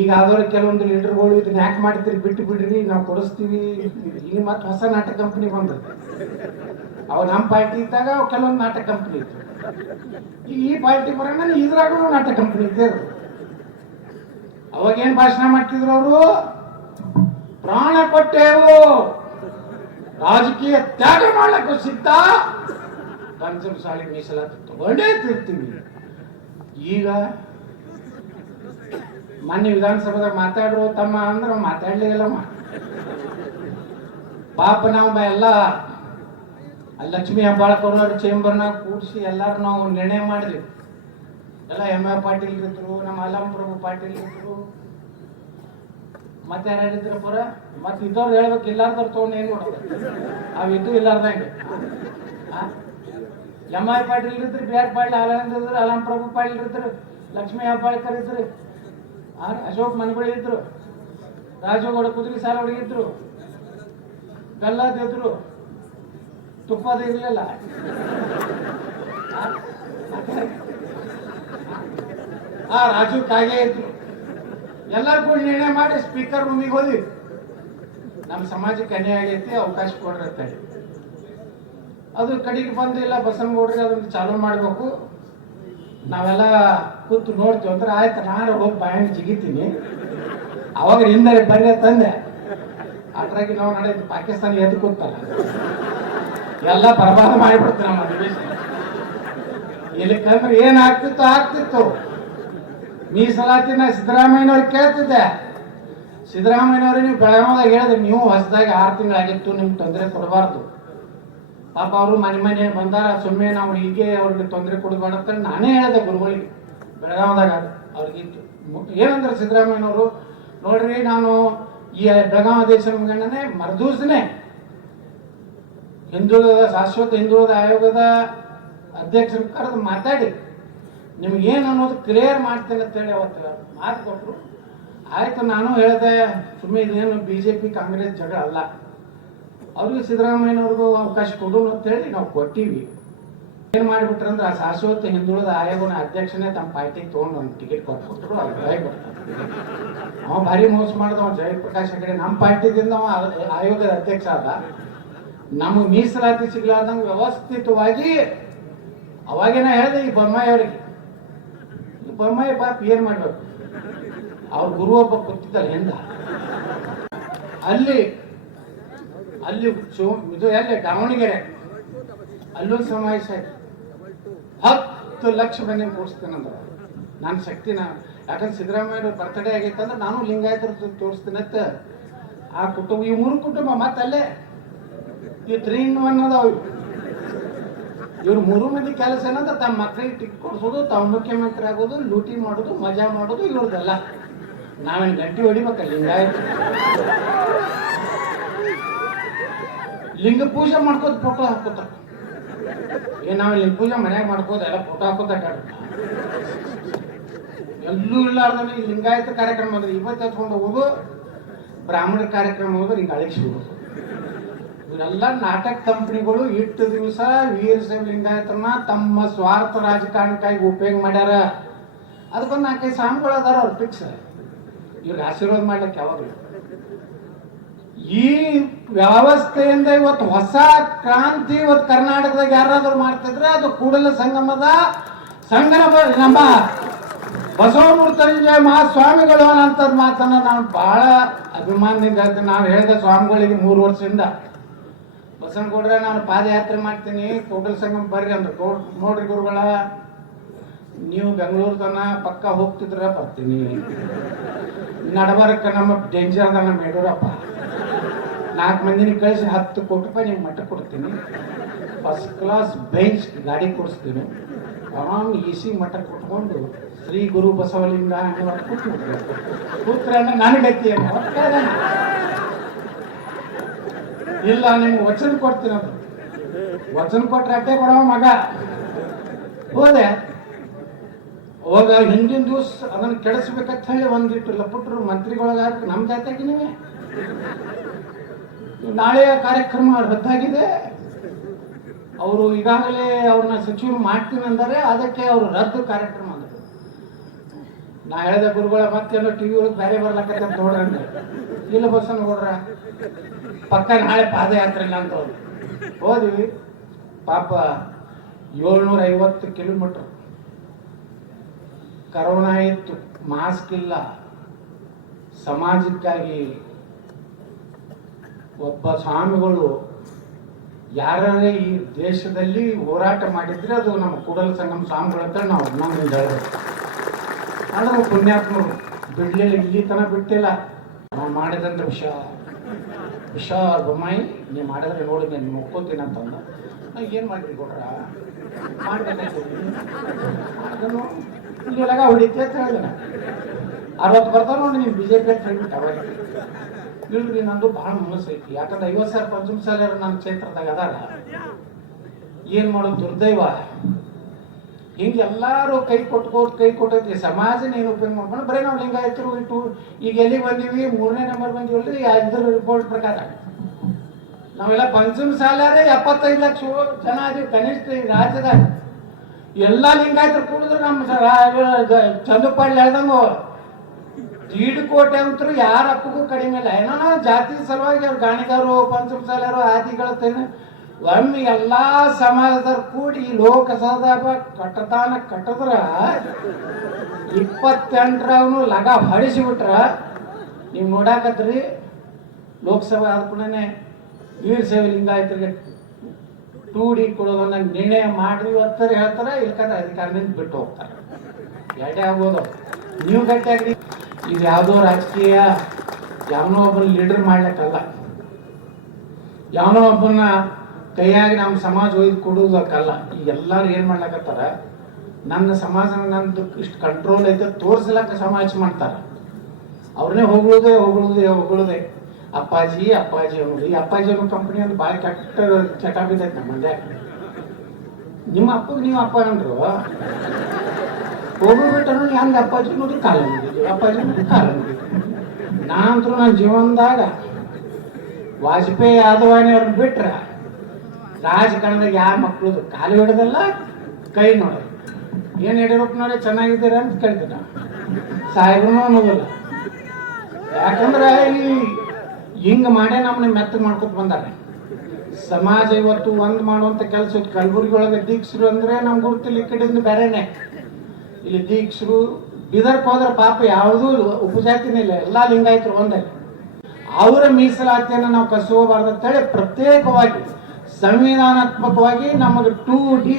ಈಗ ಆದವ್ರಿಗೆ ಕೆಲವೊಂದು ಲೀಡರ್ಗಳು ಇದನ್ನ ಯಾಕೆ ಮಾಡ್ತೀರಿ, ಬಿಟ್ಟು ಬಿಡ್ರಿ, ನಾವು ಕೊಡಿಸ್ತೀವಿ. ಈಗ ಮತ್ತೆ ಹೊಸ ನಾಟಕ ಕಂಪ್ನಿ ಬಂದದ್ದು ಅವ ನಮ್ಮ ಪಾರ್ಟಿ ಇದ್ದಾಗ ಕೆಲವೊಂದು ನಾಟಕ ಕಂಪ್ನಿ ಇತ್ತು. ಈ ಪಾರ್ಟಿ ಬರೋಣ ಇದ್ರಾಗೂ ನಾಟಕ ಕಂಪ್ನಿ ಇದ್ದೇ. ಅವಾಗ ಏನ್ ಭಾಷಣ ಮಾಡ್ತಿದ್ರು ಅವರು? ಪ್ರಾಣ ಕೊಟ್ಟೆವು ರಾಜಕೀಯ ತ್ಯಾಗ ಮಾಡಕ್ಕೆ ಸಿದ್ಧ ಪಂಚಮ ಸಾಲಿ ಮೀಸಲಾತಿ ತಗೊಂಡೇ ತಿರ್ತೀವಿ ಈಗ ಮೊನ್ನೆ ವಿಧಾನಸಭೆದಾಗ ಮಾತಾಡ್ರು, ತಮ್ಮ ಅಂದ್ರೆ ಮಾತಾಡ್ಲಿಲ್ಲಮ್ಮ ಪಾಪ ನಾವು ಎಲ್ಲ ಲಕ್ಷ್ಮಿ ಹಬ್ಬಾಳ ಹೆಬ್ಬಾಳಕರ್ ಚೇಂಬರ್ನಾಗ ಕೂಡಿಸಿ ಎಲ್ಲಾರು ನಾವು ನಿರ್ಣಯ ಮಾಡಿದ್ವಿ. ಎಲ್ಲ ಎಂ ಎ ಪಾಟೀಲ್ ಇದ್ರು, ನಮ್ಮ ಅಲಂ ಪ್ರಭು ಪಾಟೀಲ್ ಇದ್ರು. ಮತ್ತೆ ಯಾರು ಹೇಳಿದ್ರು ಪುರ? ಮತ್ತೆ ಇದ್ದವ್ರು ಹೇಳ್ಬೇಕು, ಇಲ್ಲಾರ್ದವ್ರು ತೊಗೊಂಡು ಏನು ಮಾಡೋದು? ಅವು ಇದ್ದು ಇಲ್ಲಾರ್ದಂಗೆ ಎಂ ಐ ಪಾಟೀಲ್ ಇದ್ರು ಬೇರೆ ಆರ್ ಪಾಟೀಲ್ ಆನಂದ್ ಇದ್ರು, ಅಲಂ ಪ್ರಭು ಪಾಟೀಲ್ ಇದ್ರು, ಲಕ್ಷ್ಮೀ ಹೆಬ್ಬಾಳ್ಕರ್ ಇದ್ರು. ಅಶೋಕ್ ಮನಗೊಳಿ ಇದ್ರು, ರಾಜಗೌಡ ಕುದುರೆ ಸಾಲ ಹೊಡಗಿದ್ರು ಬೆಲ್ಲದ ಇದ್ರು ತುಪ್ಪದ ಇರಲಿಲ್ಲ ಆ ರಾಜು ಕಾಗೆ ಇದ್ರು. ಎಲ್ಲರೂ ಕೂಡ ನಿರ್ಣಯ ಮಾಡಿ ಸ್ಪೀಕರ್ ರೂಮಿಗೆ ಹೋದ್ವಿ. ನಮ್ಮ ಸಮಾಜಕ್ಕೆ ಅನ್ಯಾಯ ಆಗೈತಿ, ಅವಕಾಶ ಕೊಡ್ರಿ ಅದು ಕಡೆಗೆ ಬಂದಿಲ್ಲ ಬಸವನಗೌಡ್ರಿಗೆ ಅದನ್ನು ಚಾಲೂ ಮಾಡಬೇಕು. ನಾವೆಲ್ಲ ಕೂತು ನೋಡ್ತೀವಿ ಅಂದ್ರೆ ಆಯ್ತು, ನಾನು ಹೋಗಿ ಬಾಯಿಗೆ ಜಿಗಿತೀನಿ. ಅವಾಗ ಹಿಂದೆ ಬರ್ರಿ ತಂದೆ. ಅದ್ರಾಗಿ ನಾವು ನಡೆಯುತ್ತೆ ಪಾಕಿಸ್ತಾನ ಎದ್ದು ಕೂತಲ್ಲ. ಎಲ್ಲ ಬರಬಾರ ಮಾಡಿಬಿಡ್ತು ನಮ್ಮ ಅಧಿವೇಶನ ಇಲ್ಲಿಕಂದ್ರೆ ಏನಾಗ್ತಿತ್ತು ಆಗ್ತಿತ್ತು. ಮೀಸಲಾತಿನ ಸಿದ್ದರಾಮಯ್ಯನವ್ರು ಕೇಳ್ತಿದ್ದೆ. ಸಿದ್ದರಾಮಯ್ಯನವ್ರು ನೀವು ಬೆಳಗಾವದಾಗ ಹೇಳಿದ್ರೆ ನೀವು ಹೊಸದಾಗಿ ಆರು ತಿಂಗಳಾಗಿತ್ತು, ನಿಮ್ಗೆ ತೊಂದರೆ ಕೊಡಬಾರ್ದು. ಪಾಪ ಅವರು ಮನೆ ಮನೆ ಬಂದಾರ ಸುಮ್ಮನೆ ನಾವು ಹೀಗೆ ಅವ್ರಿಗೆ ತೊಂದರೆ ಕೊಡಬಾರ್ದು ಅಂತ ನಾನೇ ಹೇಳಿದೆ ಗುರುಗಳಿಗೆ. ಬೆಳಗಾವದಾಗ ಅವ್ರಿಗಿತ್ತು. ಏನಂದ್ರೆ ಸಿದ್ದರಾಮಯ್ಯನವರು, ನೋಡ್ರಿ ನಾನು ಈ ಬೆಳಗಾವ ದೇಶ ಮುಗಣ್ಣನೆ ಮರದೂಸನೆ. ಹಿಂದುಳಿದ, ಶಾಶ್ವತ ಹಿಂದುಳಿದ ಆಯೋಗದ ಅಧ್ಯಕ್ಷರ ಕರೆದು ಮಾತಾಡಿ. ನಿಮ್ಗೇನು ಅನ್ನೋದು ಕ್ಲಿಯರ್ ಮಾಡ್ತೇನೆ ಅಂತೇಳಿ ಅವತ್ತು ಮಾತು ಕೊಟ್ಟರು ಆಯ್ತು, ನಾನು ಹೇಳಿದೆ ಸುಮ್ಮನೆ ಇದೇನು ಬಿ ಜೆ ಪಿ ಕಾಂಗ್ರೆಸ್ ಜಗಳ ಅಲ್ಲ. ಅವ್ರಿಗೆ ಸಿದ್ದರಾಮಯ್ಯನವ್ರಿಗೂ ಅವಕಾಶ ಕೊಡೋಣ ಅಂತೇಳಿ ನಾವು ಕೊಟ್ಟಿವಿ. ಏನು ಮಾಡಿಬಿಟ್ರ ಆ ಶಾಶ್ವತ ಹಿಂದುಳಿದ ಆಯೋಗನ ಅಧ್ಯಕ್ಷನೇ ತಮ್ಮ ಪಾರ್ಟಿಗೆ ತಗೊಂಡು ಒಂದು ಟಿಕೆಟ್ ಕೊಟ್ಬಿಟ್ರು, ಅಲ್ಲಿ ಭಯ ಅವ ಭಾರಿ ಮೋಸ ಮಾಡಿದ ಅವ್ನು ಜಯಪ್ರಕಾಶ್ ಹೆಗಡೆ. ನಮ್ಮ ಪಾರ್ಟಿದಿಂದ ಅವ ಆಯೋಗದ ಅಧ್ಯಕ್ಷ ಆದ. ನಮಗೆ ಮೀಸಲಾತಿ ಸಿಗ್ಲಾರ್ದಂಗ ವ್ಯವಸ್ಥಿತವಾಗಿ ಅವಾಗೇನ ಹೇಳಿದೆ ಈ ಬೊಮ್ಮಾಯಿ ಅವ್ರಿಗೆ. ಈ ಬೊಮ್ಮಾಯಿ ಪಾಪ ಏನ್ ಮಾಡ್ಬೇಕು? ಅವ್ರ ಗುರು ಒಬ್ಬ ಕೂತಿದ್ದಲ್ಲ ಹಿಂದ ಅಲ್ಲಿ ಅಲ್ಲಿ ಇದು ಎಲ್ಲ? ದಾವಣಗೆರೆ. ಅಲ್ಲೂ ಸಮಾವೇಶ ಆಯ್ತು. ಹತ್ತು ಲಕ್ಷ ಮಂದಿ ಮೂಡಿಸ್ತೇನಂದ್ರೆ ನನ್ನ ಶಕ್ತಿನ, ಯಾಕಂದ್ರೆ ಸಿದ್ದರಾಮಯ್ಯ ಬರ್ತಡೇ ಆಗೈತೆ ಅಂದ್ರೆ ನಾನು ಲಿಂಗಾಯತರ ತೋರಿಸ್ತೇನೆ ಅಂತ. ಆ ಕುಟುಂಬ, ಈ ಮೂರು ಕುಟುಂಬ ಮತ್ತೆ ಅಲ್ಲೇ ಈ ತ್ರೀ ಇನ್ ಒನ್ ಅದಾವ. ಇವು. ಇವ್ರು ಮೂರು ಮಂದಿ ಕೆಲಸ ಏನಂದ್ರೆ ತಮ್ಮ ಮಕ್ಕಳಿಗೆ ಟಿಕ್ ಕೊಡಿಸೋದು, ತಾವು ಮುಖ್ಯಮಂತ್ರಿ ಆಗೋದು, ಲೂಟಿ ಮಾಡೋದು, ಮಜಾ ಮಾಡೋದು, ಇವ್ರದ್ದೆಲ್ಲ. ನಾವೇನು ಗಂಟಿ ಹೊಡಿಬೇಕಲ್ಲ ಲಿಂಗಾಯತ? ಲಿಂಗ ಪೂಜೆ ಮಾಡ್ಕೋದು ಫೋಟೋ ಹಾಕೋತ. ಏನ್ ನಾವ್ ಇಲ್ಲಿ ಪೂಜೆ ಮನ್ಯಾಗ ಮಾಡ್ಕೋದ ಎಲ್ಲ ಫೋಟೋ ಹಾಕೋತ ಅಡ್ಡಾಡ ಎಲ್ಲೂ ಇಲ್ಲಾರ್ದಲ್ಲಿ ಈ ಲಿಂಗಾಯತ ಕಾರ್ಯಕ್ರಮ ಅಂದ್ರೆ ಇವತ್ತು ಹತ್ಕೊಂಡು ಹೋಗೋದು, ಬ್ರಾಹ್ಮಣ ಕಾರ್ಯಕ್ರಮ ಹೋದ್ರೆ ಈಗ ಶುರು. ಇವರೆಲ್ಲ ನಾಟಕ ಕಂಪನಿಗಳು ಇಟ್ಟು ದಿವಸ ವೀರಶೈವ ಲಿಂಗಾಯತನ ತಮ್ಮ ಸ್ವಾರ್ಥ ರಾಜಕಾರಣಕ್ಕಾಗಿ ಉಪಯೋಗ ಮಾಡ್ಯಾರ. ಅದಕ್ಕೊಂದು ನಾಲ್ಕೈದು ಸಾಂಗ್ಗಳು ಅದಾರ ಅವ್ರು ಫಿಕ್ಸ್ ಇವ್ರಿಗೆ ಆಶೀರ್ವಾದ ಮಾಡ್ಲಿಕ್ಕೆ ಯಾವಾಗಲೂ. ಈ ವ್ಯವಸ್ಥೆಯಿಂದ ಇವತ್ತು ಹೊಸ ಕ್ರಾಂತಿ ಇವತ್ತು ಕರ್ನಾಟಕದಾಗ ಯಾರಾದ್ರೂ ಮಾಡ್ತಿದ್ರೆ ಅದು ಕೂಡಲ ಸಂಗಮದ ಸಂಗಮ ನಮ್ಮ ಬಸವಮೂರ್ತಂಜಯ ಮಹಾಸ್ವಾಮಿಗಳು ಅನ್ನೋಂಥದ್ದು ಮಾತನ್ನ ನಾನು ಬಹಳ ಅಭಿಮಾನದಿಂದ ಹೇಳ್ತೀನಿ. ನಾನು ಹೇಳಿದೆ ಸ್ವಾಮಿಗಳಿಗೆ ಮೂರು ವರ್ಷದಿಂದ. ಬಸವನಗೌಡ್ರೆ, ನಾನು ಪಾದಯಾತ್ರೆ ಮಾಡ್ತೀನಿ. ಕೂಡಲ ಸಂಗಮ ಬರ್ರಿ ಅಂದ್ರೆ. ಕೋ- ನೋಡ್ರಿ ಗುರುಗಳ, ನೀವು ಬೆಂಗಳೂರು ತನ ಪಕ್ಕ ಹೋಗ್ತಿದ್ರೆ ಬರ್ತೀನಿ. ನಡಬರಕ್ಕೆ ನಮ್ಮ ಡೇಂಜರ್ ನಮ್ಮ ಯಡಿಯೂರಪ್ಪ. ನಾಲ್ಕು ಮಂದಿನ ಕಳಿಸಿ ಹತ್ತು ಕೋಟಿ ರೂಪಾಯಿ ನಿಮ್ಗೆ ಮಟ್ಟ ಕೊಡ್ತೀನಿ. ಫಸ್ಟ್ ಕ್ಲಾಸ್ ಬೆಂಚ್ ಗಾಡಿ ಕೊಡಿಸ್ತೀನಿ. ಆರಾಮ್ ಇ ಸಿ ಮಠ ಕೊಟ್ಕೊಂಡು ಶ್ರೀ ಗುರು ಬಸವಲಿಂಗ ಕೂತ್ರ ನನಗೈತಿ ಇಲ್ಲ, ನಿಮ್ಗೆ ವಚನ ಕೊಡ್ತೀನಿ ಅದು. ವಚನ ಕೊಟ್ರೆ ಅಟ್ಟೆ ಕೊಡವ ಮಗ. ಹೋದೆ. ಅವಾಗ ಹಿಂದಿನ ದಿವಸ ಅದನ್ನು ಕೆಡಿಸ್ಬೇಕಂತ ಹೇಳಿ ಒಂದಿಟ್ಟು ಲಪುಟ್ರು ಮಂತ್ರಿಗಳಾಗ ನಮ್ಮ ಜಾತಿಯಾಗಿ ನೀವೇ ನಾಳೆಯ ಕಾರ್ಯಕ್ರಮ ರದ್ದಾಗಿದೆ. ಅವರು ಈಗಾಗಲೇ ಅವ್ರನ್ನ ಸಚಿವರು ಮಾಡ್ತೀನಿ ಅಂದರೆ, ಅದಕ್ಕೆ ಅವರು ರದ್ದು ಕಾರ್ಯಕ್ರಮ ಅಂದರು ನಾ ಹೇಳಿದೆ, ಗುರುಗಳ ಮತ್ತೆ ಟಿ ವಿ ಒಳಗೆ ಬೇರೆ ಬರ್ಲಕತ್ತೆ ಅಂತ ನೋಡ್ರಿ ಇಲ್ಲ ಬಸ್ಸನ್ನು ನೋಡ್ರ ಪಕ್ಕ ನಾಳೆ ಪಾದಯಾತ್ರೆ ಇಲ್ಲ ಅಂತ ಹೋದ್ವಿ. ಪಾಪ ಏಳ್ನೂರ ಐವತ್ತು ಕಿಲೋಮೀಟರ್. ಕರೋನಾ ಇತ್ತು, ಮಾಸ್ಕ್ ಇಲ್ಲ. ಸಮಾಜಕ್ಕಾಗಿ ಒಬ್ಬ ಸ್ವಾಮಿಗಳು ಯಾರೇ ಈ ದೇಶದಲ್ಲಿ ಹೋರಾಟ ಮಾಡಿದ್ರೆ ಅದು ನಮ್ಮ ಕೂಡಲ ಸಂಗಮ ಸ್ವಾಮಿಗಳ ಹತ್ರ ನಾವು ನಮ್ಮಿಂದ ಹೇಳಬೇಕು ಆದ್ರೆ ಪುಣ್ಯಾತ್ಮರು. ಬಿಡ್ಲಿಲ್ಲ, ಇಲ್ಲಿ ತನಕ ಬಿಟ್ಟಿಲ್ಲ. ನಾವು ಮಾಡಿದಂತ ವಿಷ ವಿಷ ಬೊಮ್ಮಾಯಿ, ನೀವು ಮಾಡಿದ್ರೆ ನೋಡಿ, ನಾನು ನೋಡ್ಕೋತೀನಿ ಅಂತಂದ. ಏನು ಮಾಡಿರಿ ಮಾಡ್ತೀನಿ ಅದನ್ನು ಇಲ್ಲೆಲ್ಲ ಹೊಡಿತೀಯ ಅಂತ ಹೇಳಿದೆ ಅರವತ್ತು ಬರ್ತಾರ ನೋಡಿ, ನೀವು ಬಿ ಜೆ ಅಂತ ಹೇಳ್ಬಿಟ್ಟು ಇಲ್ರಿ ನಂದು ಭಾಳ ಮನಸ್ಸು ಐತಿ. ಯಾಕಂದ್ರೆ ಐವತ್ತು ಸಾವಿರ ಪಂಚಮ ಸಾಲ ನನ್ನ ಕ್ಷೇತ್ರದಾಗ ಅದಾರ. ಏನ್ ಮಾಡೋದು? ದುರ್ದೈವ. ಹಿಂಗೆ ಎಲ್ಲಾರು ಕೈ ಕೊಟ್ಕೋಟ್, ಕೈ ಕೊಟ್ಟೈತಿ ಸಮಾಜ ಏನು ಉಪಯೋಗ ಮಾಡ್ಕೊಂಡು ಬರೀ ನಾವು ಲಿಂಗಾಯತರು ಇಟ್ಟು ಈಗ ಎಲ್ಲಿ ಬಂದೀವಿ? ಮೂರನೇ ನಂಬರ್ ಬಂದೀವಲ್ರಿ ಇದ್ರ ರಿಪೋರ್ಟ್ ಪ್ರಕಾರ. ನಾವೆಲ್ಲ ಪಂಚಮ ಸಾಲಾರೆ ಎಪ್ಪತ್ತೈದು ಲಕ್ಷ ಜನ ಅದೀವಿ ಕನಿಷ್ಠ ಈ ರಾಜ್ಯದಾಗ. ಎಲ್ಲ ಲಿಂಗಾಯತರು ಕೂಡಿದ್ರು ನಮ್ಮ ಚಂದುಪಾಳ್ಯ ಹೇಳ್ದಂಗು ದೀಡ್ ಕೋಟೆ ಅಂತರು ಯಾರ ಅಪ್ಪಗೂ ಕಡಿಮೆ ಇಲ್ಲ. ಏನೋ ಜಾತಿ ಸಲುವಾಗಿ ಅವ್ರು ಗಾಣಿಗಾರು ಪಂಚಮಸಾಲರು ಆದಿಗಳ ಒಮ್ಮೆ ಎಲ್ಲಾ ಸಮಾಜದವ್ರು ಕೂಡಿ ಲೋಕಸಭಾ ಕಟ್ಟತಾನ ಕಟ್ಟದ್ರ ಇಪ್ಪತ್ತೆಂಟರವನು ಲಗ ಹೊಡಿಸಿಬಿಟ್ರ ನೀವು ನೋಡಾಕತ್ರಿ ಲೋಕಸಭಾ ಆದ ಕೂಡನೇ ವೀರ ಸೇವೆ ಲಿಂಗಾಯತರಿಗೆ ಟೂ ಡಿ ಕೊಡೋದನ್ನ ನಿರ್ಣಯ ಮಾಡಿ ಇವತ್ತರ ಹೇಳ್ತಾರೆ, ಇಲ್ಕಂದ್ರೆ ಅಧಿಕಾರದಿಂದ ಬಿಟ್ಟು ಹೋಗ್ತಾರೆ. ಎರಡೇ ಆಗ್ಬೋದು. ನೀವು ಗಟ್ಟಿಯಾಗ್ರಿ ಇದು ಯಾವುದೋ ರಾಜಕೀಯ, ಯಾವನೋ ಒಬ್ಬನ ಲೀಡರ್ ಮಾಡ್ಲಿಕ್ಕಲ್ಲ. ಯಾವನೋ ಒಬ್ಬನ ಕೈಯಾಗಿ ನಮ್ಮ ಸಮಾಜ ಒಯ್ದು ಕೊಡುವುದಕ್ಕಲ್ಲ. ಈಗ ಎಲ್ಲರೂ ಏನು ಮಾಡ್ಲಕತ್ತಾರ? ನನ್ನ ಸಮಾಜ ನಂದು ಇಷ್ಟು ಕಂಟ್ರೋಲ್ ಐತೆ, ತೋರಿಸ್ಲಕ್ಕ ಸಮಾಜ ಮಾಡ್ತಾರ. ಅವ್ರನ್ನೇ ಹೋಗುದೆ ಹೊಗಳುದೇ ಹೋಗುದೇ ಅಪ್ಪಾಜಿ ಅಪ್ಪಾಜಿ ಅನ್ನೋದು. ಅಪ್ಪಾಜಿ ಅನ್ನೋ ಕಂಪ್ನಿ ಅಂತ ಭಾರಿ ಕೆಟ್ಟ ಚಟ ಬಿದ್ದೈತೆ ನಮ್ಮ ನಿಮ್ಮ ಅಪ್ಪಗೆ ನೀವು ಅಪ್ಪ ಅಂದ್ರು. ಹೋಗ್ಬಿಟ್ಟು ಯಾರು ಅಪ್ಪಾಜಿ ನೋಡಿ ಕಾಲ ನಾನಂತೂ ನನ್ನ ಜೀವನದಾಗ ವಾಜಪೇಯಿ ಯಾದವಾನಿ ಅವ್ರನ್ನ ಬಿಟ್ರ ರಾಜಕಾರಣದಾಗ ಯಾರ ಮಕ್ಕಳು ಕಾಲು ಹಿಡ್ದಲ್ಲ ಕೈ ನೋಡೋದು ಏನು ಯಡಿಯೂರಪ್ಪ ನೋಡಿ ಚೆನ್ನಾಗಿದ್ದೀರಾ ಅಂತ ಕೇಳ್ತೀನಿ ಸಾಹೇಬ್ರು ಅನ್ನೋದಿಲ್ಲ. ಯಾಕಂದ್ರೆ ಈ ಹಿಂಗ ಮಾಡೇ ನಮ್ಮನ್ನ ಮೆತ್ತ ಮಾಡ್ಕೊತ ಬಂದಾರೆ. ಸಮಾಜ ಇವತ್ತು ಒಂದು ಮಾಡುವಂಥ ಕೆಲಸ ಕಲಬುರ್ಗಿ ಒಳಗೆ ದೀಕ್ಷರು ಅಂದ್ರೆ ನಮ್ ಗುರುತಿಲ್ಲ ಈ ಕಡೆಯಿಂದ ಬೇರೆನೆ. ಇಲ್ಲಿ ದೀಕ್ಷರು ಬಿದರ್ಕ್ ಹೋದ್ರೆ ಪಾಪ ಯಾವುದೂ ಉಪಜಾತಿನೇ ಇಲ್ಲ, ಎಲ್ಲ ಲಿಂಗಾಯತರು ಒಂದೇ. ಅವರ ಮೀಸಲಾತಿಯನ್ನು ನಾವು ಕಸ್ಕೋಬಾರ್ದು ಅಂತೇಳಿ ಪ್ರತ್ಯೇಕವಾಗಿ, ಸಂವಿಧಾನಾತ್ಮಕವಾಗಿ ನಮಗೆ two D,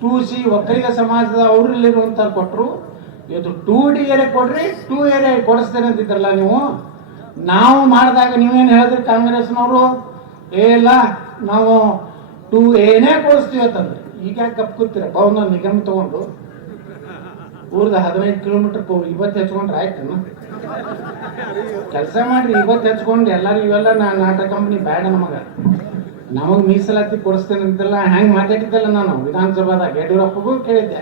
two C Vokkaliga ಸಮಾಜದ ಅವರಲ್ಲಿರುವಂತ ಕೊಟ್ಟರು ಇದು ಟೂ ಡಿ ಏರಿಯಾ ಕೊಡ್ರಿ, ಟೂ ಏರಿಯಾ ಕೊಡಿಸ್ತೇನೆ ಅಂತಿದ್ರಲ್ಲ ನೀವು. ನಾವು ಮಾಡಿದಾಗ ನೀವೇನು ಹೇಳಿದ್ರಿ ಕಾಂಗ್ರೆಸ್ನವರು? ಏ ಇಲ್ಲ, ನಾವು ಟೂ ಏನೇ ಕೊಡಿಸ್ತೀವಿ ಅಂತಂದ್ರೆ. ಈಗ ಯಾಕೆ ಕಪ್ ಕೂತೀರ? ಭವನ ನಿಗಮ ತಗೊಂಡು. ಊರ್ದ ಹದಿನೈದು ಕಿಲೋಮೀಟರ್ ಇವತ್ತು ಹೆಚ್ಕೊಂಡ್ರೆ ಆಯ್ತಮ್ಮ ಕೆಲಸ ಮಾಡ್ರಿ, ಇವತ್ತು ಹೆಚ್ಕೊಂಡು ಎಲ್ಲರೂ ಇವೆಲ್ಲ ನಾ ನಾಟಕ ಕಂಪ್ನಿ ಬೇಡ ನಮಗೆ. ನಮಗೆ ಮೀಸಲಾತಿ ಕೊಡಿಸ್ತೇನೆ ಅಂತೆಲ್ಲ ಹೆಂಗೆ ಮಾತಾಡಿದ್ದಲ್ಲ ನಾನು ವಿಧಾನಸಭಾದಾಗ ಯಡಿಯೂರಪ್ಪಗೂ ಕೇಳಿದ್ದೆ.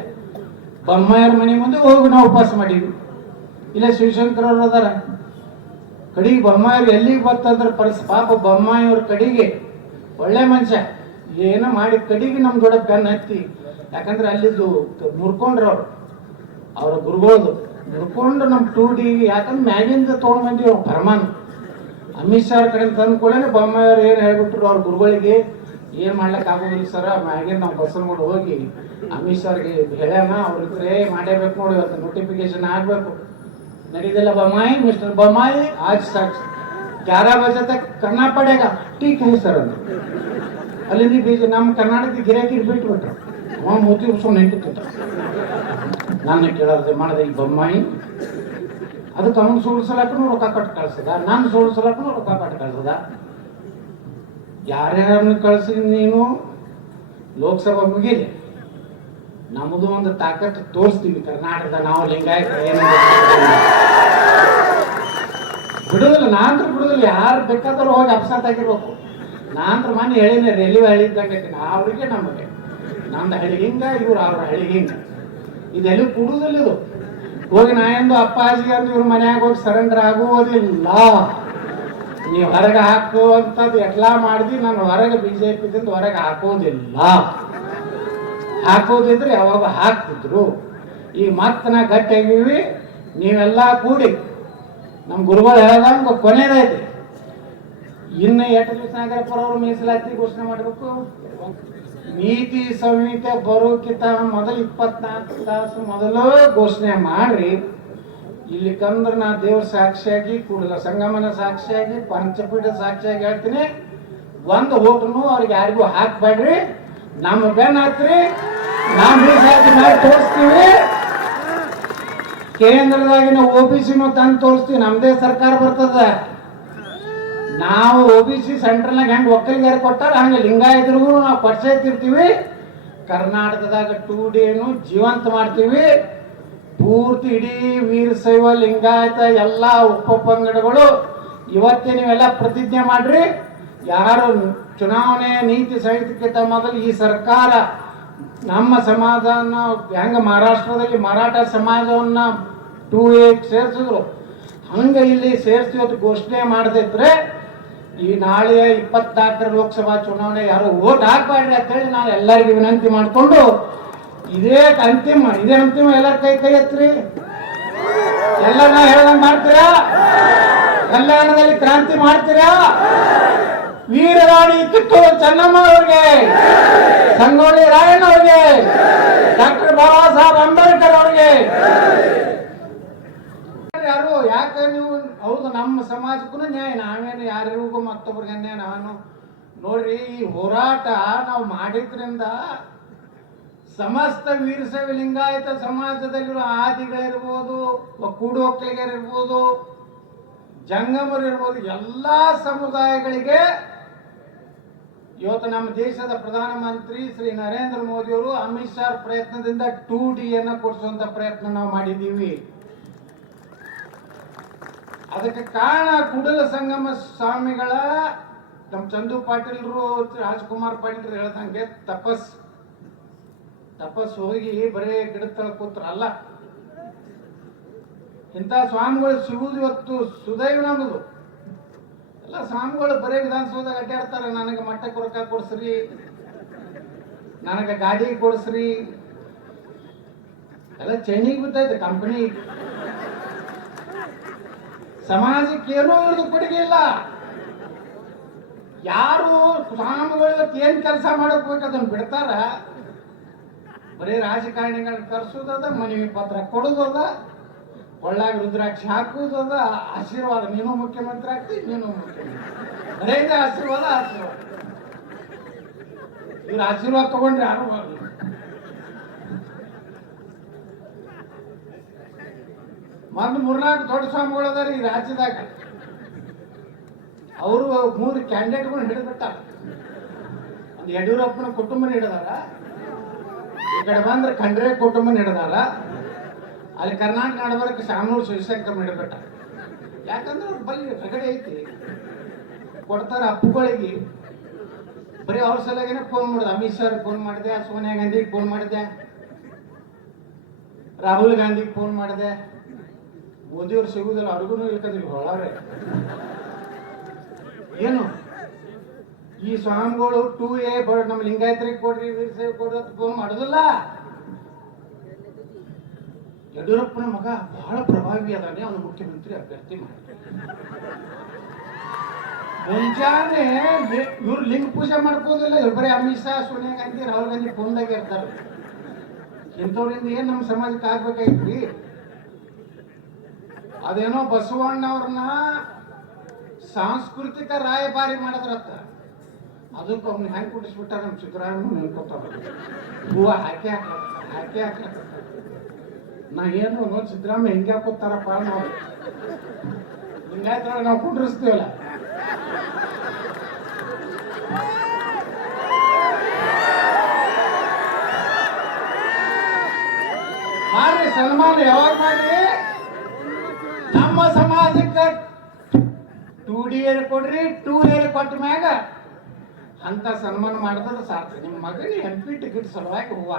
ಬೊಮ್ಮಾಯವ್ರ ಮನೆ ಮುಂದೆ ಹೋಗಿ ನಾವು ಉಪವಾಸ ಮಾಡೀವಿ ಇಲ್ಲ, ಶಿವಶಂಕರ್ ಅವ್ರು ಅದಾರ. ಕಡಿಗೆ ಬೊಮ್ಮಾಯವ್ರು ಎಲ್ಲಿಗೆ ಬರ್ತಂದ್ರೆ ಪರಿಸ್, ಪಾಪ ಬೊಮ್ಮಾಯವ್ರ ಕಡೆಗೆ ಒಳ್ಳೆ ಮನುಷ್ಯ. ಏನೋ ಮಾಡಿ ಕಡಿಗೆ ನಮ್ಮ ದೊಡ್ಡ ಬೆನ್ನ ಹತ್ತಿ. ಯಾಕಂದ್ರೆ ಅಲ್ಲಿದ್ದು ಮುರ್ಕೊಂಡ್ರು ಅವ್ರು ಗುರುಗಳದು. ನಡ್ಕೊಂಡು ನಮ್ಮ ಟೂ ಡಿ ಯಾಕಂದ್ರೆ ಮ್ಯಾಗಿಂದ ತೊಗೊಂಡು ಬಂದಿವಿ ಅವ್ರ ಫರ್ಮಾನ್ ಅಮಿತ್ ಶಾ ಅವ್ರ ಕಡೆ ತಂದು ಬೊಮ್ಮಾಯವ್ರು ಏನು ಹೇಳ್ಬಿಟ್ರು ಅವ್ರ ಗುರುಗಳಿಗೆ, ಏನು ಮಾಡ್ಲಿಕ್ಕೆ ಆಗೋದಿಲ್ಲ ಸರ್ ಮ್ಯಾಗಿಂದ ನಾವು ಬಸ್ಸನ್ಕೊಂಡು ಹೋಗಿ ಅಮಿತ್ ಶಾ ಅವ್ರಿಗೆ ಹೇಳ್ಯಾನ, ಅವ್ರ ಹತ್ರ ಮಾಡೇಬೇಕು ನೋಡಿ, ಇವತ್ತು ನೋಟಿಫಿಕೇಶನ್ ಆಗಬೇಕು. ನಡೀದಿಲ್ಲ ಬೊಮ್ಮಾಯಿ ಮಿಸ್ಟರ್ ಬೊಮ್ಮಾಯಿ, ಆಜ್ ಸಾಕ್ಷಿ ಯಾರ ಬಜೆ ತಕ್ ಕರ್ನಾ ಪಡೇಗ ಟೀಕ್ ಹೇ ಸರ್ ಅಂತ ಅಲ್ಲಿಂದ ಬೀಜ ನಮ್ಮ ಕರ್ನಾಟಕದ ಗಿರಾಕಿ ಬಿಟ್ಬಿಟ್ರು. ಅವ ಮೂತಿ ಉಸ್ಕೊಂಡು ನಿಂತಿದ್ದ ನನ್ನ ಕೇಳೋದು ಮಾಡಿದೆ ಈ ಬೊಮ್ಮಾಯಿ. ಅದಕ್ಕೆ ಅವನು ಸೋಲ್ಸಲಾಕನು ರೊಕ್ಕ ಕಟ್ಟು ಕಳ್ಸದ, ನಾನು ಸೋಲ್ಸಲಾಕನು ರೊಕ್ಕ ಕಟ್ಟು ಕಳ್ಸದ. ಯಾರ್ಯಾರನ್ನು ಕಳ್ಸಿ ನೀನು? ಲೋಕಸಭಾ ಮುಗಿಲಿ. ನಮ್ಮದು ಒಂದು ತಾಕತ್ತು ತೋರಿಸ್ತೀವಿ, ಕರ್ನಾಟಕದ ನಾವು ಲಿಂಗಾಯತ ಬಿಡುದಿಲ್ಲ ನಾನು ಬಿಡುದಿಲ್ಲ, ಯಾರು ಬೇಕಾದ್ರೂ ಹೋಗಿ ಅಪಸಾತ್ ಆಗಿರ್ಬೇಕು. ನಾನು ಮನೆ ಹೇಳಿನಿ ರೈಲ್ವೆ ಹೇಳಿದ್ದಾಗ ಅವ್ರಿಗೆ ನಮಗೆ. ನಂದು ಹಳಿಗಿಂಗ ಇವ್ರು ಅವ್ರ ಹಳಿಗಿಂಗ ಇದೆಲ್ಲ ಕೊಡುದಿಲ್ಲ ಇದು. ಹೋಗಿ ನಾ ಎಂದು ಅಪ್ಪಾಜಿ ಅಂದ್ರೆ ಇವ್ರ ಮನ್ಯಾಗ ಹೋಗಿ ಸರೆಂಡರ್ ಆಗುವುದಿಲ್ಲ. ನೀವು ಹೊರಗೆ ಹಾಕುವಂಥದ್ದು ಎಲ್ಲ ಮಾಡಿದ್ವಿ ನಾನು ಹೊರಗೆ ಬಿಜೆಪಿದಿಂದ ಹೊರಗೆ ಹಾಕೋದಿಲ್ಲ. ಹಾಕೋದಿದ್ರೆ ಯಾವಾಗ ಹಾಕ್ತಿದ್ರು. ಈ ಮತ್ತೆ ನಾ ಗಟ್ಟಿಯಾಗಿವಿ, ನೀವೆಲ್ಲ ಕೂಡಿ. ನಮ್ಮ ಗುರುಗಳು ಹೇಳ್ದಂಗೆ ಕೊನೆಯದೈತಿ ಇನ್ನು ಎಷ್ಟು ದಿವಸ ನಾಗರಪ್ಪರ ಅವರು ಮೀಸಲಾತಿ ಘೋಷಣೆ ಮಾಡಬೇಕು? ನೀತಿ ಸಂಹಿತೆ ಬರೋಕ್ಕಿಂತ ಮೊದಲು ಇಪ್ಪತ್ನಾಲ್ಕು ತಾಸು ಮೊದಲು ಘೋಷಣೆ ಮಾಡ್ರಿ. ಇಲ್ಲಿ ಕಂದ್ರೆ ನಾ ದೇವ್ರ ಸಾಕ್ಷಿಯಾಗಿ, ಕೂಡಲ ಸಂಗಮನ ಸಾಕ್ಷಿಯಾಗಿ, ಪಂಚಪೀಠ ಸಾಕ್ಷಿಯಾಗಿ ಹೇಳ್ತೀನಿ. ಒಂದು ಹೋಟ್ನು ಅವ್ರಿಗೆ ಯಾರಿಗೂ ಹಾಕ್ಬೇಡ್ರಿ. ನಮ್ಮ ಬೆನ್ ಹಾಕ್ರಿ ನಾವು ಮೀಸಲಾತಿ ಮಾಡಿ ತೋರಿಸ್ತೀವಿ. ಕೇಂದ್ರದಾಗಿನ ಓ ಬಿ ಸಿನೂ ತಂದು ತೋರಿಸ್ತೀವಿ. ನಮ್ದೇ ಸರ್ಕಾರ ಬರ್ತದ. ನಾವು ಒ ಬಿ ಸಿ ಸೆಂಟ್ರಲ್ನಾಗ ಹೆಂಗೆ ಒಕ್ಕಲಿಗಾರ ಕೊಟ್ಟಾರ, ಹಂಗೆ ಲಿಂಗಾಯತರಿಗೂ ನಾವು ಪರಿಚಯತಿರ್ತೀವಿ ಕರ್ನಾಟಕದಾಗ ಟೂ ಡೇನು ಜೀವಂತ ಮಾಡ್ತೀವಿ. ಪೂರ್ತಿ ಇಡೀ ವೀರಶೈವ ಲಿಂಗಾಯತ, ಎಲ್ಲ ಉಪಪಂಗಡಗಳು ಇವತ್ತೇ ನೀವೆಲ್ಲ ಪ್ರತಿಜ್ಞೆ ಮಾಡ್ರಿ. ಯಾರು ಚುನಾವಣೆ ನೀತಿ ಸಂಹಿತೆಗಿಂತ ಮೊದಲು ಈ ಸರ್ಕಾರ ನಮ್ಮ ಸಮಾಜನ ಹೆಂಗ ಮಹಾರಾಷ್ಟ್ರದಲ್ಲಿ ಮರಾಠ ಸಮಾಜವನ್ನ ಟೂ ಏಟ್ ಸೇರಿಸಿದ್ರು. ಹಂಗ ಇಲ್ಲಿ ಸೇರಿಸಿ ಘೋಷಣೆ ಮಾಡದಿದ್ರೆ ಈ ನಾಳೆಯ ಇಪ್ಪತ್ನಾಲ್ಕರ ಲೋಕಸಭಾ ಚುನಾವಣೆ ಯಾರು ಓಟ್ ಹಾಕ್ಬೇಡ್ರಿ ಅಂತೇಳಿ ನಾನು ಎಲ್ಲರಿಗೂ ವಿನಂತಿ ಮಾಡಿಕೊಂಡು ಇದೇ ಅಂತಿಮ ಇದೇ ಅಂತಿಮ ಎಲ್ಲರ ಕೈ ಕೈ ಎತ್ರಿ. ಎಲ್ಲರ ನಾ ಹೇಳ್ದಂಗ್ ಮಾಡ್ತೀರಾ? ಕಲ್ಯಾಣದಲ್ಲಿ ಕ್ರಾಂತಿ ಮಾಡ್ತೀರಾ? ವೀರರಾಣಿ ಕಿತ್ತೂರು ಚೆನ್ನಮ್ಮ ಅವ್ರಿಗೆ, ಸಂಗೊಳ್ಳಿ ರಾಯಣ್ಣ ಅವ್ರಿಗೆ, ಡಾಕ್ಟರ್ ಬಾಬಾ ಸಾಹೇಬ್ ಅಂಬೇಡ್ಕರ್ ಅವ್ರಿಗೆ ಯಾಕೆ ನೀವು, ಹೌದು, ನಮ್ಮ ಸಮಾಜಕ್ಕೂ ನ್ಯಾಯ, ನಾವೇನು ಯಾರಿಗೂ ಮತ್ತೊಬ್ರಿಗೆ ಅನ್ಯಾಯ ನಾನು ನೋಡ್ರಿ, ಈ ಹೋರಾಟ ನಾವು ಮಾಡಿದ್ರಿಂದ ಸಮಸ್ತ ವೀರಶೈವ ಲಿಂಗಾಯತ ಸಮಾಜದಲ್ಲಿರುವ ಆದಿಗಳಿರ್ಬೋದು ಕೂಡು ಒಕ್ಕಲಿಗರಿರ್ಬೋದು ಜಂಗಮರಿರ್ಬೋದು, ಎಲ್ಲ ಸಮುದಾಯಗಳಿಗೆ ಇವತ್ತು ನಮ್ಮ ದೇಶದ ಪ್ರಧಾನಮಂತ್ರಿ ಶ್ರೀ ನರೇಂದ್ರ ಮೋದಿಯವರು ಅಮಿತ್ ಶಾ ಪ್ರಯತ್ನದಿಂದ ಟೂ ಡಿ ಅನ್ನ ಕೊಡಿಸುವಂತ ಪ್ರಯತ್ನ ನಾವು ಮಾಡಿದ್ದೀವಿ. ಅದಕ್ಕೆ ಕಾರಣ ಕೂಡಲ ಸಂಗಮ ಸ್ವಾಮಿಗಳ ನಮ್ಮ ಚಂದು ಪಾಟೀಲ್ರು, ರಾಜ್ಕುಮಾರ್ ಪಾಟೀಲ್ರು ಹೇಳ್ದಂಗೆ ತಪಸ್. ತಪಸ್ ಹೋಗಿ ಬರೇ ಗಿಡದ ತಳ ಕೂತ್ರ, ಅಲ್ಲ. ಇಂಥ ಸ್ವಾಮಿಗಳು ಸಿಗುವುದು ಇವತ್ತು ಸುದೈವ ನಮ್ಮದು ಎಲ್ಲ ಸ್ವಾಮಿಗಳು ಬರೇ ವಿಧಾನಸೌಧದಾಗ ಅಡ್ಡಾಡ್ತಾರೆ, ನನಗೆ ಮಟ್ಟಕ್ಕೆ ರೊಕ್ಕ ಕೊಡ್ಸ್ರಿ, ನನಗೆ ಗಾಡಿ ಕೊಡ್ಸ್ರಿ. ಎಲ್ಲ ಚೈನಿಗೆ ಬಿದ್ದೈತೆ ಕಂಪನಿ ಸಮಾಜಕ್ಕೆ ಏನೂ ಇವ್ರದ್ದು ಕೊಡುಗೆ ಇಲ್ಲ. ಯಾರು ಸ್ವಾಮಿಗಳು ಇವತ್ತು ಏನ್ ಕೆಲಸ ಮಾಡಕ್ ಅದನ್ನ ಬಿಡ್ತಾರ? ಬರೀ ರಾಜಕಾರಣಿಗಳನ್ನ ಕರ್ಸೋದದ ಮನವಿ ಪತ್ರ ಕೊಡೋದದ ಒಳ್ಳಾಗ ರುದ್ರಾಕ್ಷಿ ಹಾಕುವುದದ ಆಶೀರ್ವಾದ ನೀನು ಮುಖ್ಯಮಂತ್ರಿ ಆಗ್ತಿ, ನೀನು ಮುಖ್ಯಮಂತ್ರಿ. ಆಶೀರ್ವಾದ ಆಶೀರ್ವಾದ. ಇವ್ರ ಆಶೀರ್ವಾದ ತಗೊಂಡ್ರೆ ಯಾರು ಮೊನ್ನೆ ಮೂರ್ನಾಲ್ಕು ದೊಡ್ಡ ಸ್ವಾಮಿಗಳು ಅದಾರ ಈ ರಾಜ್ಯದಾಗ. ಅವರು ಮೂರು ಕ್ಯಾಂಡಿಡೇಟ್ಗಳು ಹಿಡಿದ್ಬಿಟ್ಟಾರ. ಒಂದು ಯಡಿಯೂರಪ್ಪನ ಕುಟುಂಬನ ಹಿಡಿದಾರ. ಈ ಕಡೆ ಬಂದ್ರೆ ಖಂಡ್ರೆ ಕುಟುಂಬನ ಹಿಡಿದಾರ. ಅಲ್ಲಿ ಕರ್ನಾಟಕ ನಡಬರಕ್ಕೆ ಶಾಮೂರು ಶಿವಶಂಕರ್ ಹಿಡಿದ್ಬಿಟ್ಟ ಯಾಕಂದ್ರೆ ಅವ್ರ ಬಲ್ಲಿ ರಗಡೆ ಐತಿ. ಕೊಡ್ತಾರ ಅಪ್ಪುಗಳಿಗೆ. ಬರೀ ಅವ್ರ ಸಲಗೇನೆ ಫೋನ್ ಮಾಡಿದೆ. ಅಮಿತ್ ಶಾ ಫೋನ್ ಮಾಡಿದೆ, ಸೋನಿಯಾ ಗಾಂಧಿಗೆ ಫೋನ್ ಮಾಡಿದೆ, ರಾಹುಲ್ ಗಾಂಧಿಗೆ ಫೋನ್ ಮಾಡಿದೆ. ಮೋದಿಯವ್ರು ಸಿಗುದಿಲ್ಲ ಅವ್ರಿಗೂ ಇಲ್ಕಂದ್ರಿ ಹೊಳಾರೆ ಏನು? ಈ ಸ್ವಾಮಿಗಳು ಟೂ ಎ ನಮ್ಮ ಲಿಂಗಾಯತ್ರಿಗೆ ಕೊಡ್ರಿ ವೀರಶೈವ ಕೊಡ್ರಿ ಅಂತ ಫೋನ್ ಮಾಡೋದಿಲ್ಲ. ಯಡಿಯೂರಪ್ಪನ ಮಗ ಬಹಳ ಪ್ರಭಾವಿ ಅದಾನೆ, ಅವನು ಮುಖ್ಯಮಂತ್ರಿ ಅಭ್ಯರ್ಥಿ ಮುಂಜಾನೆ ಇವ್ರು ಲಿಂಗ ಪೂಜೆ ಮಾಡ್ಕೋದಿಲ್ಲ, ಇವ್ರು ಬರೀ ಅಮಿತ್ ಶಾ, ಸೋನಿಯಾ ಗಾಂಧಿ, ರಾಹುಲ್ ಗಾಂಧಿ ಫೋನ್ದಾಗ ಇರ್ತಾರೆ. ಇಂಥವ್ರಿಂದ ಏನ್ ನಮ್ಮ ಸಮಾಜಕ್ಕೆ ಆಗ್ಬೇಕಾಗಿತ್ರಿ? ಅದೇನೋ ಬಸವಣ್ಣವ್ರನ್ನ ಸಾಂಸ್ಕೃತಿಕ ರಾಯಭಾರಿ ಮಾಡಿದ್ರತ್ತ. ಅದಕ್ಕೆ ಅವ್ನ ಹೆಂಗೆ ಕುಡಿಸ್ಬಿಟ್ಟ ನಮ್ಮ ಸಿದ್ದರಾಮಯ್ಯ ನೆನ್ಕೊತಾರ ಹೂವ ಹಾಕಿ ಹಾಕ್ಲತ್ತ ಹಾಕಿ ಹಾಕ್ಲತ್ತ ನಾ ಏನು ನೋಡಿ ಸಿದ್ದರಾಮಯ್ಯ ಹೆಂಗೆ ಹಾಕೋತಾರಪ್ಪ ನಾವು ಹಿಂಗಾಯ್ತು ನಾವು ಕುಂಡ್ರಿಸ್ತೀವಲ್ಲ. ಮಾಡ್ರಿ ಸನ್ಮಾನ ಯಾವಾಗ ಮಾಡ್ರಿ? ನಮ್ಮ ಸಮಾಜಕ್ಕೆ ಟೂ ಡಿ ಎಲ್ ಕೊಡ್ರಿ ಟೂ ಎಲ್ ಕೊಟ್ಟ ಮ್ಯಾಗ ಅಂತ ಸನ್ಮಾನ ಮಾಡಿದ್ರೆ ಸಾಕು. ನಿಮ್ಮ ಮಗನಿಗೆ ಎಂ ಪಿ ಟಿಕೆಟ್ ಸಲುವಾಗಿ ಹೂವು